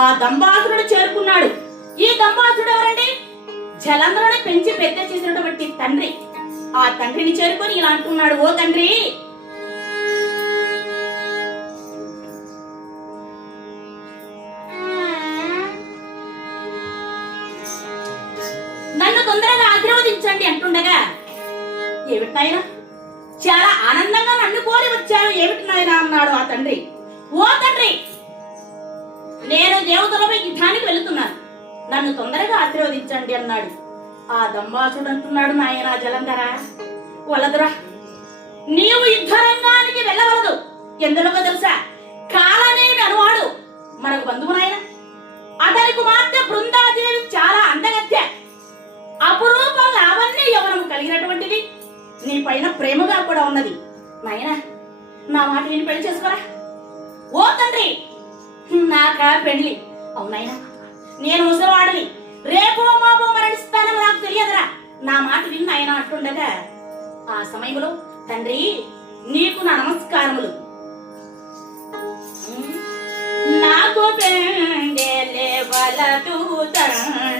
ఆ దంబాసురుడు చేరుకున్నాడు. ఈ దంబాసురుడు ఎవరండి? జలంధ్రుని పెంచి పెద్ద చేసినటువంటి తండ్రి. ఆ తండ్రిని చేరుకొని ఇలా అంటున్నాడు, ఓ తండ్రి, నన్ను తొందరగా ఆశీర్వదించండి అంటుండగా, ఏమిటి నాయనా, చాలా ఆనందంగా నన్ను కోరి వచ్చాను, ఏమిటి నాయనా అన్నాడు ఆ తండ్రి. ఓ తండ్రి, నేను దేవతలపై యుద్ధానికి వెళుతున్నాను, నన్ను తొందరగా ఆశీర్వదించండి అన్నాడు. ఆ దంబాసుడు అంటున్నాడు, నాయనా జలంధర, వలదురా, నీవు యుద్ధరంగానికి వెళ్ళవలదు. ఎందులో తెలుసా? కాలనేమి అనువాడు మనకు బంధువు నాయన. అతని కుమార్తె బృందాదేవి చాలా అందగత్తె, అపురూప లావణ్య యవనము కలిగినటువంటిది, నీ పైన ప్రేమగా కూడా ఉన్నది. నాయన, నా మాట నేను పెళ్లి చేసుకోరా. ఓ తండ్రి, నాకా పెళ్లి అవునాయనా, నేను ముసలివాడిని, రేపో మాపో మరణిస్తానని నాకు తెలియదురా, నా మాట విన్న ఆయన అంటుండగా, ఆ సమయంలో తండ్రి, నీకు నా నమస్కారములు. నాకు పెండెలే వలదు తండ్రి,